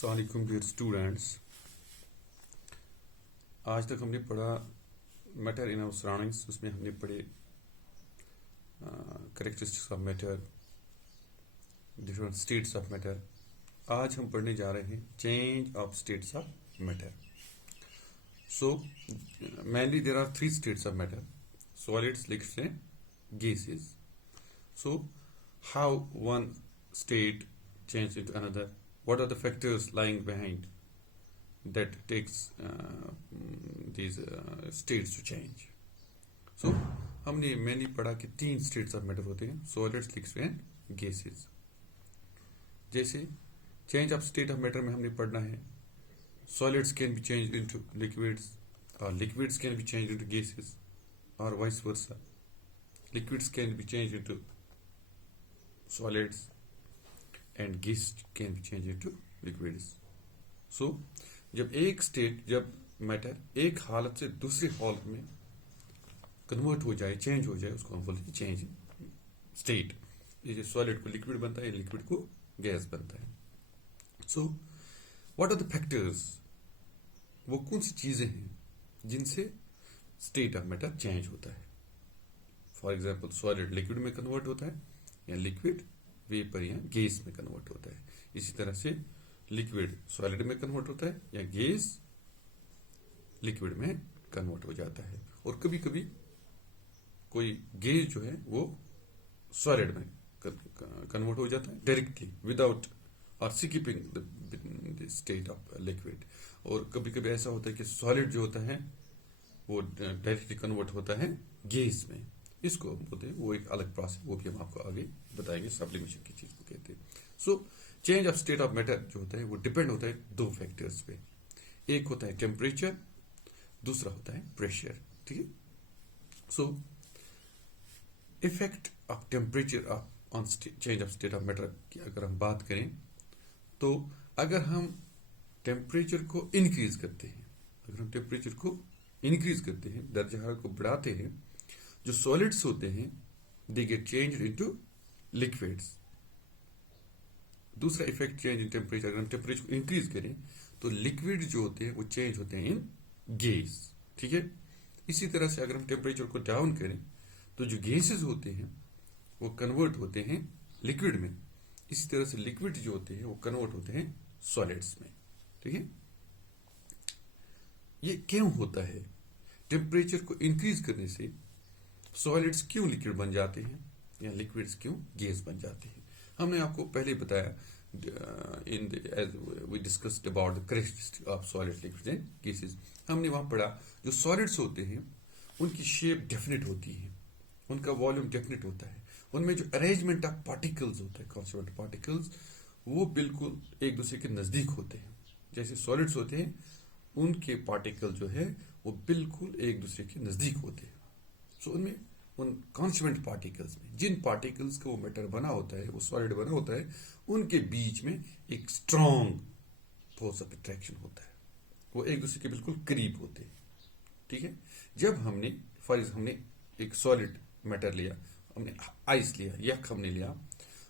अस्सलामुअलैकुम dear students. आज तक हमने पढ़ा मैटर इन आवर सराउंडिंग्स। उसमें हमने पढ़े characteristics of matter, different states of matter. आज हम पढ़ने जा रहे हैं change of states of matter. So mainly there are three states of matter: solids, liquids and gases. So how one state change into another, what are the factors lying behind that takes these states to change. So हमने मैंने पढ़ा कि तीन states of matter होते हैं: solids, liquids and gases. जैसे change of state of matter में हमने पढ़ना है solids can be change into liquids और liquids can be change into gases और vice versa. Liquids can be change into solids and gas can be changed into liquids. So जब matter एक हालत से दूसरी हालत में कन्वर्ट हो जाए, चेंज हो जाए, उसको हम बोलते हैं चेंज इन स्टेट। ये सॉलिड को लिक्विड बनता है, लिक्विड को गैस बनता है। So what are the factors? वो कौन सी चीजें हैं जिनसे स्टेट ऑफ मैटर चेंज होता है? फॉर एग्जाम्पल, सॉलिड लिक्विड में कन्वर्ट होता है या लिक्विड वेपर या गैस में कन्वर्ट होता है। इसी तरह से लिक्विड सॉलिड में कन्वर्ट होता है या गैस लिक्विड में कन्वर्ट हो जाता है। और कभी कभी कोई गैस जो है वो सॉलिड में कन्वर्ट हो जाता है डायरेक्टली विदाउट और skipping the state of liquid. और कभी कभी ऐसा होता है कि सॉलिड जो होता है वो डायरेक्टली कन्वर्ट होता है गैस में। इसको हम बोलते हैं, वो एक अलग प्रोसेस, वो भी हम आपको आगे बताएंगे। सब्लिमेशन की चीज को कहते हैं। So change of state of matter जो होता है वो डिपेंड होता है दो फैक्टर्स पे। एक होता है टेम्परेचर, दूसरा होता है प्रेशर। ठीक है। So effect of temperature on change of state of matter की अगर हम बात करें तो अगर हम टेम्परेचर को इंक्रीज करते हैं, दर्जा हरारत को बढ़ाते हैं, जो सॉलिड्स होते हैं they get change into liquids. दूसरा इफेक्ट चेंज इन टेम्परेचर, अगर हम टेम्परेचर को इंक्रीज करें तो लिक्विड जो होते हैं वो चेंज होते हैं इन गैस। ठीक है। इसी तरह से अगर हम टेम्परेचर को डाउन करें तो जो गैसेस होते हैं वो कन्वर्ट होते हैं लिक्विड में। इसी तरह से लिक्विड जो होते हैं वो कन्वर्ट होते हैं सॉलिड्स में। ठीक है। ये क्यों होता है? टेम्परेचर को इंक्रीज करने से सॉलिड्स क्यों लिक्विड बन जाते हैं या लिक्विड्स क्यों गैस बन जाते हैं? हमने आपको पहले बताया as we discussed about the characteristics of solid, liquids and gases. हमने वहां पढ़ा जो सॉलिड्स होते हैं उनकी शेप डेफिनेट होती है, उनका वॉल्यूम डेफिनेट होता है, उनमें जो अरेंजमेंट ऑफ पार्टिकल्स होता है, कॉन्स्टिट्यूएंट पार्टिकल्स, वो बिल्कुल एक दूसरे के नजदीक होते हैं। जैसे सॉलिड्स होते हैं उनके पार्टिकल जो है वो बिल्कुल एक दूसरे के नजदीक होते हैं। सो उनमें उन कॉन्स्टिट्यूएंट पार्टिकल्स में जिन पार्टिकल्स का वो मैटर बना होता है, वो सॉलिड बना होता है, उनके बीच में एक स्ट्रॉन्ग फोर्स ऑफ अट्रैक्शन होता है। वो एक दूसरे के बिल्कुल करीब होते हैं। ठीक है। जब हमने फॉर एग्जाम्पल हमने एक सॉलिड मैटर लिया, हमने आइस लिया, यख हमने लिया,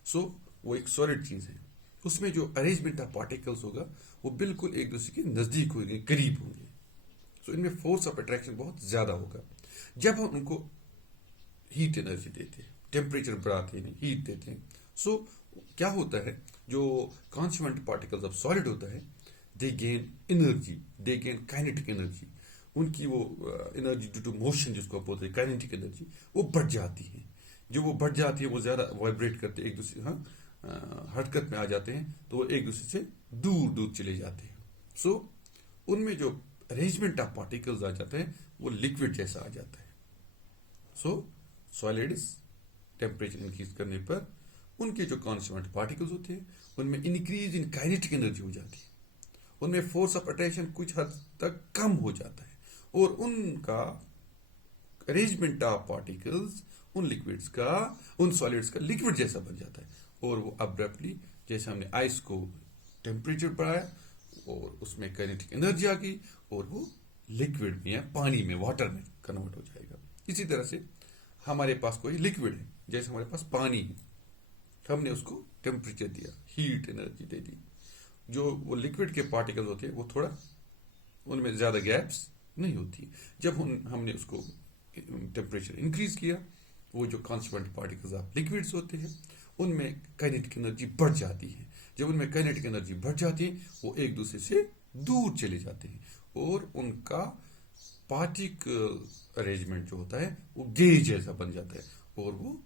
सो वो एक सॉलिड चीज है, उसमें जो अरेंजमेंट ऑफ पार्टिकल्स होगा वो बिल्कुल एक दूसरे के नजदीक होंगे, करीब होंगे। सो इनमें फोर्स ऑफ अट्रैक्शन बहुत ज्यादा होगा। जब हम उनको हीट एनर्जी देते हैं, टेम्परेचर बढ़ाते हैं, हीट देते हैं, सो क्या होता है, जो कॉन्स्टिट्यूएंट पार्टिकल्स ऑफ सॉलिड होता है दे गेन एनर्जी, दे गेन काइनेटिक एनर्जी। उनकी वो एनर्जी ड्यू टू मोशन जिसको आप बोलते हैं काइनेटिक एनर्जी, वो बढ़ जाती है। जो वो बढ़ जाती है वो ज्यादा वाइब्रेट करते हैं, एक दूसरे हरकत में आ जाते हैं, तो वो एक दूसरे से दूर दूर चले जाते हैं। सो उनमें जो अरेंजमेंट ऑफ पार्टिकल्स आ जाते हैं वो लिक्विड जैसा आ जाता है। सो सॉलिड्स टेम्परेचर इंक्रीज करने पर उनके जो कॉन्स्टिट्यूएंट पार्टिकल्स होते हैं उनमें इंक्रीज इन काइनेटिक एनर्जी हो जाती है, उनमें फोर्स ऑफ अट्रैक्शन कुछ हद तक कम हो जाता है और उनका अरेंजमेंट ऑफ पार्टिकल्स उन लिक्विड्स का, उन सॉलिड्स का लिक्विड जैसा बन जाता है। और वो अब्रप्टली, जैसे हमने आइस को टेम्परेचर बढ़ाया और उसमें काइनेटिक एनर्जी आ गई और वो लिक्विड में या पानी में, वाटर में कन्वर्ट हो जाएगा। इसी तरह से हमारे पास कोई लिक्विड है, जैसे हमारे पास पानी है, हमने उसको टेम्परेचर दिया, हीट एनर्जी दे दी, जो वो लिक्विड के पार्टिकल्स होते हैं वो थोड़ा उनमें ज़्यादा गैप्स नहीं होती। जब हमने उसको टेम्परेचर इंक्रीज किया, वो जो कॉन्स्टिट्यूएंट पार्टिकल्स ऑफ लिक्विड्स होते हैं उनमें काइनेटिक एनर्जी बढ़ जाती है। जब उनमें काइनेटिक एनर्जी बढ़ जाती है वो एक दूसरे से दूर चले जाते हैं और उनका पार्टिकल अरेंजमेंट जो होता है वो गेज जैसा बन जाता है और वो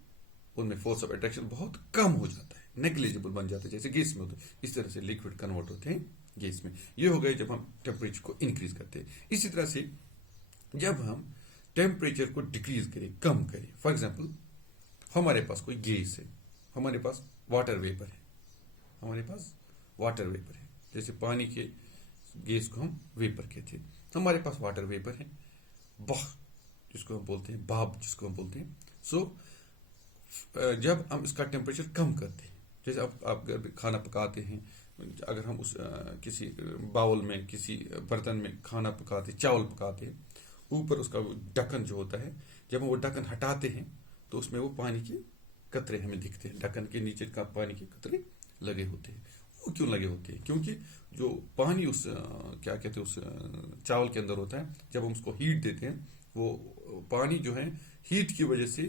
उनमें फोर्स ऑफ अट्रैक्शन बहुत कम हो जाता है, नेग्लिजिबल बन जाता है, जैसे गैस में होता है। इस तरह से लिक्विड कन्वर्ट होते हैं गैस में। ये हो गए जब हम टेम्परेचर को इंक्रीज करते हैं। इसी तरह से जब हम टेम्परेचर को डिक्रीज करें, कम करें, फॉर एग्जाम्पल हमारे पास कोई गैस है, हमारे पास वाटर वेपर है, हमारे पास वाटर वेपर है, जैसे पानी के गैस को हम वेपर कहते हैं, हमारे पास वाटर वेपर है, बाह जिसको हम बोलते हैं, भाप जिसको हम बोलते हैं। सो जब हम इसका टेम्परेचर कम करते हैं, जैसे आप घर में खाना पकाते हैं, अगर हम उस किसी बाउल में, किसी बर्तन में खाना पकाते, चावल पकाते हैं, ऊपर उसका ढक्कन जो होता है, जब हम वो ढक्कन हटाते हैं तो उसमें वो पानी के कतरे हमें दिखते हैं, ढक्कन के नीचे का पानी के कतरे लगे होते हैं। वो क्यों लगे होते हैं? क्योंकि जो पानी उस क्या कहते हैं उस चावल के अंदर होता है, जब हम उसको हीट देते हैं वो पानी जो है हीट की वजह से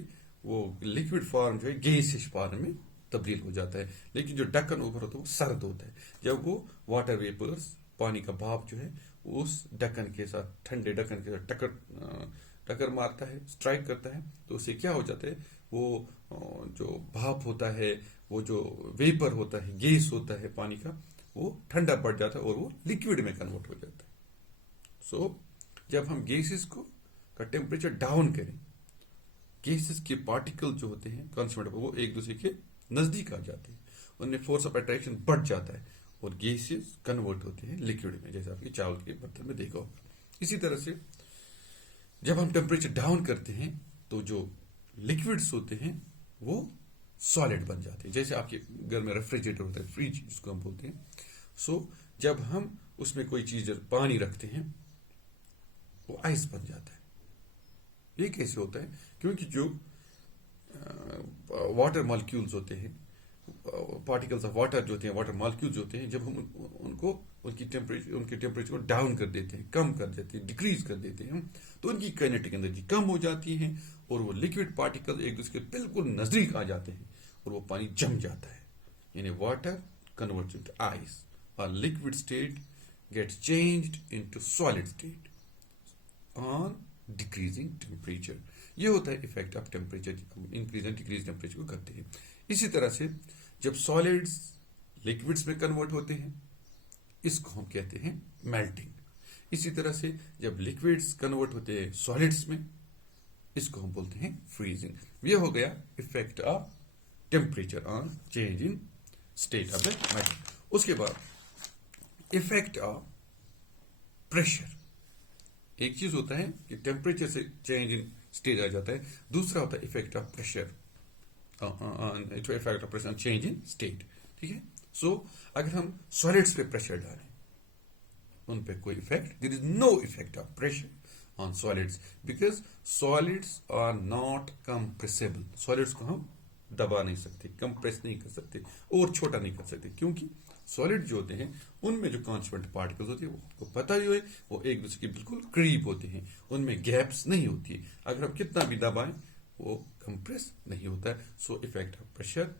वो लिक्विड फॉर्म जो है गैसिश फॉर्म में तब्दील हो जाता है। लेकिन जो ढक्कन ऊपर होता है वो सर्द होता है। जब वो वाटर वेपर्स, पानी का भाप जो है उस ढक्कन के साथ, ठंडे ढक्कन के साथ टक्कर मारता है, स्ट्राइक करता है, तो उससे क्या हो जाता है, वो जो भाप होता है, वो जो वेपर होता है, गैस होता है पानी का, वो ठंडा पड़ जाता है और वो लिक्विड में कन्वर्ट हो जाता है। सो जब हम गैसेस का टेम्परेचर डाउन करें, गैसेस के पार्टिकल जो होते हैं कॉन्स्टिट्यूएंट, वो एक दूसरे के नजदीक आ जाते हैं, उनमें फोर्स ऑफ अट्रैक्शन बढ़ जाता है और गैसेस कन्वर्ट होते हैं लिक्विड में, जैसे आपके चावल के बर्तन में देखा होगा। इसी तरह से जब हम टेम्परेचर डाउन करते हैं तो जो लिक्विड्स होते हैं वो सॉलिड बन जाते हैं, जैसे आपके घर में रेफ्रिजरेटर होता है, फ्रिज जिसको हम बोलते हैं। सो जब हम उसमें कोई चीज पानी रखते हैं वो आइस बन जाता है। ये कैसे होता है? क्योंकि जो वाटर मॉलिक्यूल्स होते हैं, पार्टिकल्स ऑफ वाटर जो होते हैं, वाटर मॉलिक्यूल्स होते हैं, जब हम उनके टेम्परेचर को डाउन कर देते हैं, कम कर देते हैं, डिक्रीज कर देते हैं, तो उनकी काइनेटिक एनर्जी कम हो जाती है और वो लिक्विड पार्टिकल एक दूसरे के बिल्कुल नजदीक आ जाते हैं और वो पानी जम जाता है। यानी वाटर कन्वर्ट्स इनटू आइस और liquid state gets changed into solid state on decreasing temperature. ये होता है effect of temperature, increase and decrease temperature को करते हैं। इसी तरह से जब सॉलिड्स लिक्विड्स में कन्वर्ट होते हैं, इसको हम कहते हैं मेल्टिंग। इसी तरह से जब लिक्विड्स कन्वर्ट होते हैं सॉलिड्स में, इसको हम बोलते हैं फ्रीजिंग। ये हो गया effect of temperature on change in state of the matter. उसके बाद इफेक्ट ऑफ प्रेशर। एक चीज होता है कि टेम्परेचर से चेंज इन स्टेट आ जाता है, दूसरा होता है effect of pressure, effect of pressure change in state. ठीक है। सो अगर हम सॉलिड्स पे प्रेशर डालें, उन पे कोई effect, there is no effect of pressure on solids because solids are not compressible. Solids को हम दबा नहीं सकते, कंप्रेस नहीं कर सकते और छोटा नहीं कर सकते, क्योंकि सॉलिड जो होते हैं उनमें जो कॉन्स्टिट्यूएंट पार्टिकल्स होते हैं वो आपको पता ही है, वो एक दूसरे के बिल्कुल करीब होते हैं, उनमें गैप्स नहीं होती है। अगर हम कितना भी दबाएं वो कंप्रेस नहीं होता है। So effect of pressure,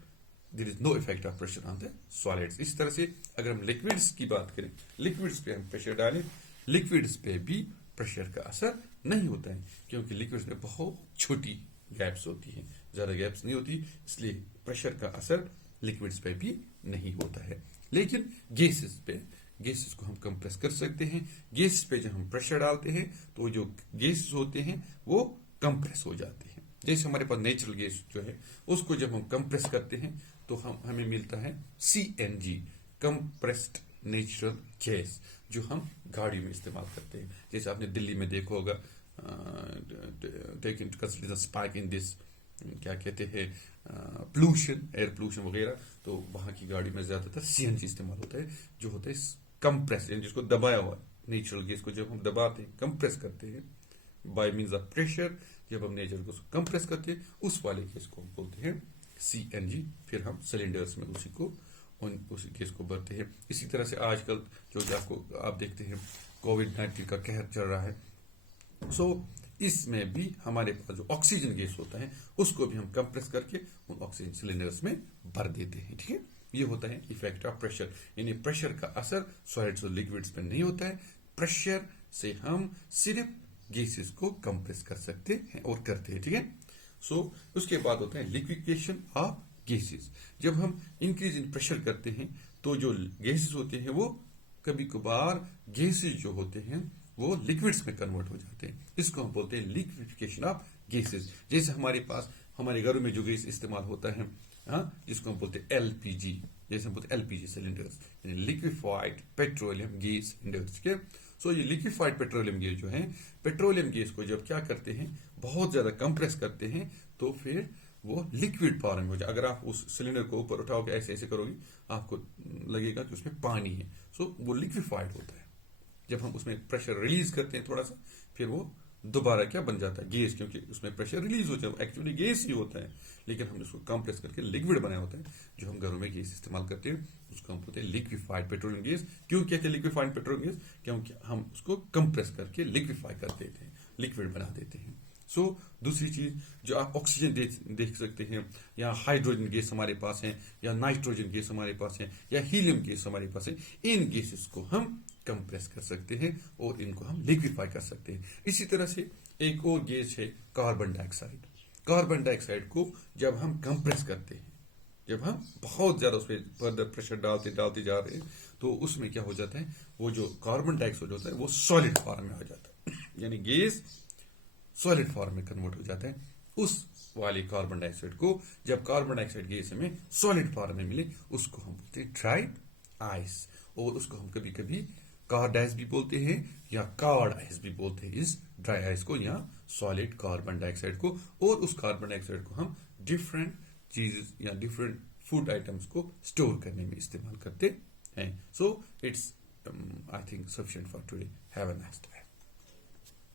there is no effect of pressure on the solids. इस तरह से अगर हम लिक्विड्स की बात करें, लिक्विड्स पे हम प्रेशर डालें, लिक्विड्स पे भी प्रेशर का असर नहीं होता है, क्योंकि लिक्विड्स में बहुत छोटी गैप्स होती हैं, ज्यादा गैप्स नहीं होती, इसलिए प्रेशर का असर लिक्विड्स पे भी नहीं होता है। लेकिन गैसेस पे, गैसेस को हम कंप्रेस कर सकते हैं। गैस पे जब हम प्रेशर डालते हैं तो जो गैसेस होते हैं वो कंप्रेस हो जाते हैं। जैसे हमारे पास नेचुरल गैस जो है उसको जब हम कंप्रेस करते हैं तो हमें मिलता है CNG, कंप्रेस्ड नेचुरल गैस, जो हम गाड़ी में इस्तेमाल करते हैं। जैसे आपने दिल्ली में देखा होगा, take into consideration spike in this, क्या कहते हैं, पोल्यूशन, एयर पोल्यूशन वगैरह, तो वहां की गाड़ी में ज्यादातर CNG इस्तेमाल होता है, जो होता है कंप्रेस, जिसको दबाया हुआ नेचुरल गैस को जब हम दबाते हैं, कंप्रेस करते हैं बाय मींस ऑफ प्रेशर, जब हम नेचुरल गैस को कंप्रेस करते हैं उस वाले गैस को हम बोलते हैं CNG। फिर हम सिलेंडर्स में उसी को उस गैस को भरते हैं। इसी तरह से आजकल जो आपको आप देखते हैं कोविड-19 का कहर चल रहा है, सो इसमें भी हमारे पास जो ऑक्सीजन गैस होता है उसको भी हम कंप्रेस करके उन ऑक्सीजन सिलेंडर्स में भर देते हैं। ठीक है, ये होता है इफेक्ट ऑफ प्रेशर, यानी प्रेशर का असर सॉलिड्स और लिक्विड्स पर नहीं होता है। प्रेशर से हम सिर्फ गैसेस को कंप्रेस कर सकते हैं और करते हैं। ठीक है, सो उसके बाद होता है लिक्विफिकेशन ऑफ गैसेस। जब हम इंक्रीज इन प्रेशर करते हैं तो जो गैसेस होते हैं वो कभी कभार गैसेस जो होते हैं वो लिक्विड्स में कन्वर्ट हो जाते हैं। इसको हम बोलते हैं लिक्विफिकेशन ऑफ गैसेस। जैसे हमारे पास हमारे घरों में जो गैस इस्तेमाल होता है, जिसको हम बोलते हैं एलपीजी, जैसे हम बोलते हैं LPG cylinders, liquefied petroleum gas cylinders के। सो ये लिक्विफाइड पेट्रोलियम गैस जो है, पेट्रोलियम गैस को जब क्या करते हैं, बहुत ज्यादा कंप्रेस करते हैं तो फिर वो लिक्विड फॉर्म में हो जाए। अगर आप उस सिलेंडर को ऊपर उठाओगे, ऐसे ऐसे करोगे, आपको लगेगा कि उसमें पानी है। सो वो लिक्विफाइड होता है। जब हम उसमें प्रेशर रिलीज करते हैं थोड़ा सा, फिर वो दोबारा क्या बन जाता है, गैस, क्योंकि उसमें प्रेशर रिलीज होता है, एक्चुअली गैस ही होता है, लेकिन हमने उसको कंप्रेस करके लिक्विड बनाया होता है। जो हम घरों में गैस इस्तेमाल करते हैं उसको हम बोलते हैं लिक्विफाइड पेट्रोलियम गैस। क्यों कहते हैं लिक्विफाइड पेट्रोलियम गैस? क्योंकि हम उसको कंप्रेस करके लिक्विफाई कर देते हैं, लिक्विड बना देते हैं। सो दूसरी चीज जो आप ऑक्सीजन देख सकते हैं, या हाइड्रोजन गैस हमारे पास है, या नाइट्रोजन गैस हमारे पास है, या हीलियम गैस हमारे पास है, इन गैसेस को हम कंप्रेस कर सकते हैं और इनको हम लिक्विफाई कर सकते हैं। इसी तरह से एक और गैस है कार्बन डाइऑक्साइड। कार्बन डाइऑक्साइड को जब हम कंप्रेस करते हैं, जब हम बहुत ज्यादा उसमें फर्दर प्रेशर डालते जा रहे हैं, तो उसमें क्या हो जाता है, वो जो कार्बन डाइऑक्साइड होता है वो सॉलिड फॉर्म में हो जाता है, यानी गैस सॉलिड फॉर्म में कन्वर्ट हो जाता है। उस वाले कार्बन डाइऑक्साइड को जब कार्बन डाइऑक्साइड गैस हमें सॉलिड फॉर्म में मिले, उसको हम बोलते हैं ड्राई आइस, और उसको हम कभी कभी कार्ड आइस भी बोलते हैं या कार्ड आइस भी बोलते हैं, इस ड्राई आइस को या सॉलिड कार्बन डाइऑक्साइड को। और उस कार्बन डाइऑक्साइड को हम डिफरेंट चीजेस या डिफरेंट फूड आइटम्स को स्टोर करने में इस्तेमाल करते हैं। So it's I think sufficient for today. Have a nice day.